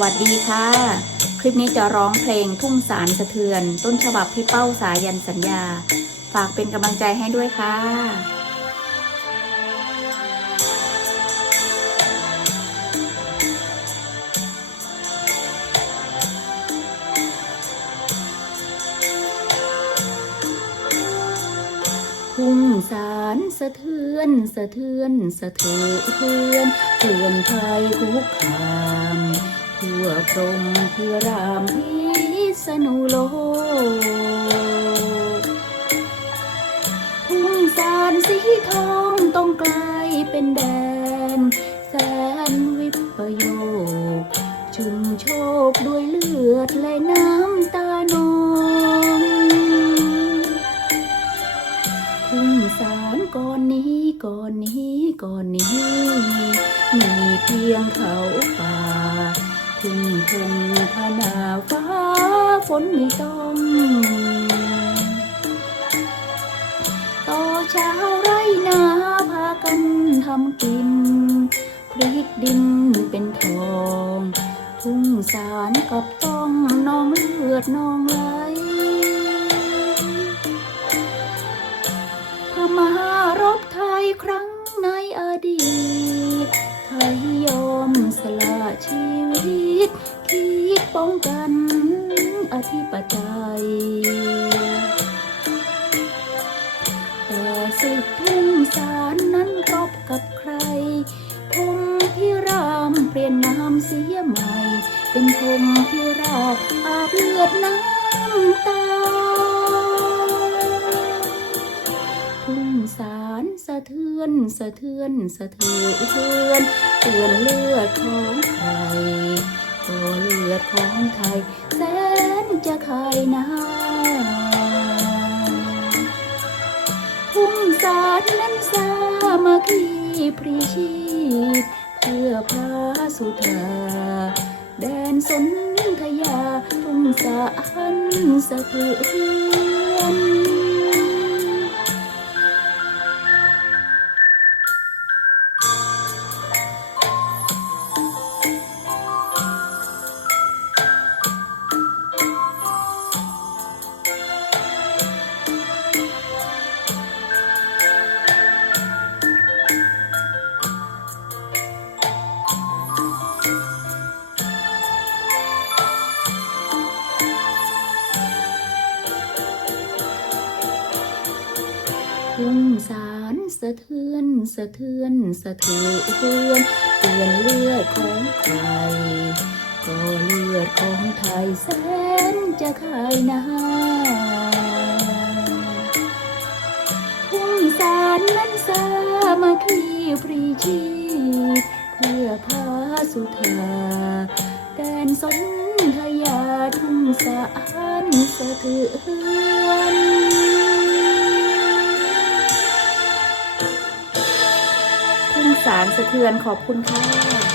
วัสดีค่ะ คลิปนี้จะร้องเพลงทุ่งสารสะเทือน ต้นฉบับพี่เป้าสายันสัญญา ฝากเป็นกำลังใจให้ด้วยค่ะทุ่งสารสะเทือนสะเทือนสะเทือนเตือนภัยคุกคาม ทั่วพรหมพิรามพิษณุโลกทุ่งสารสีทองต้องกลายเป็นแดน แสนวิปโยคชุ่มโชคด้วยเลือดและน้ำตานองทุ่งสารก่อนนี้ก่อนนี้ก่อนนี้ มีเพียงเขา ป่าทุ่งทงพนาฟ้าฝนไม่ต้องต่อเช้าไรนาพากันทำกิน พริกดินเป็นทองทุ่งสารกับต้องนองเลือดนองไหลพมารบไทยครั้งในอดีตไทยยอมสละชีว ป้องกันอธิปไตยแต่ศึกทุ่งสารนั้นรบกับใครพงพิรามเปลี่ยนนามเสียใหม่ เป็นพงพิราบอาบเลือดน้ำตาทุ่งสารสะเทือนสะเทือนสะเทือนเตือนเลือดของใคร ก็เลือดของไทยแสนจะคายนาทุ่งสารนั้นสามัคคีพรีชีพ เพื่อพระสุธาแดนสนธยาทุ่งสารสะเทือน ทุ่งสารสะเทือนสะเทือนสะเทือนเตือนเลือดของใครก็เลือดของไทยแสนจะขายนาทุ่งสารนั้นสามัคคีพรีชีเพื่อพาสุธาแดนสนธยาทุ่งสารสะเทือน งสารสะเทือนขอบคุณค่ะ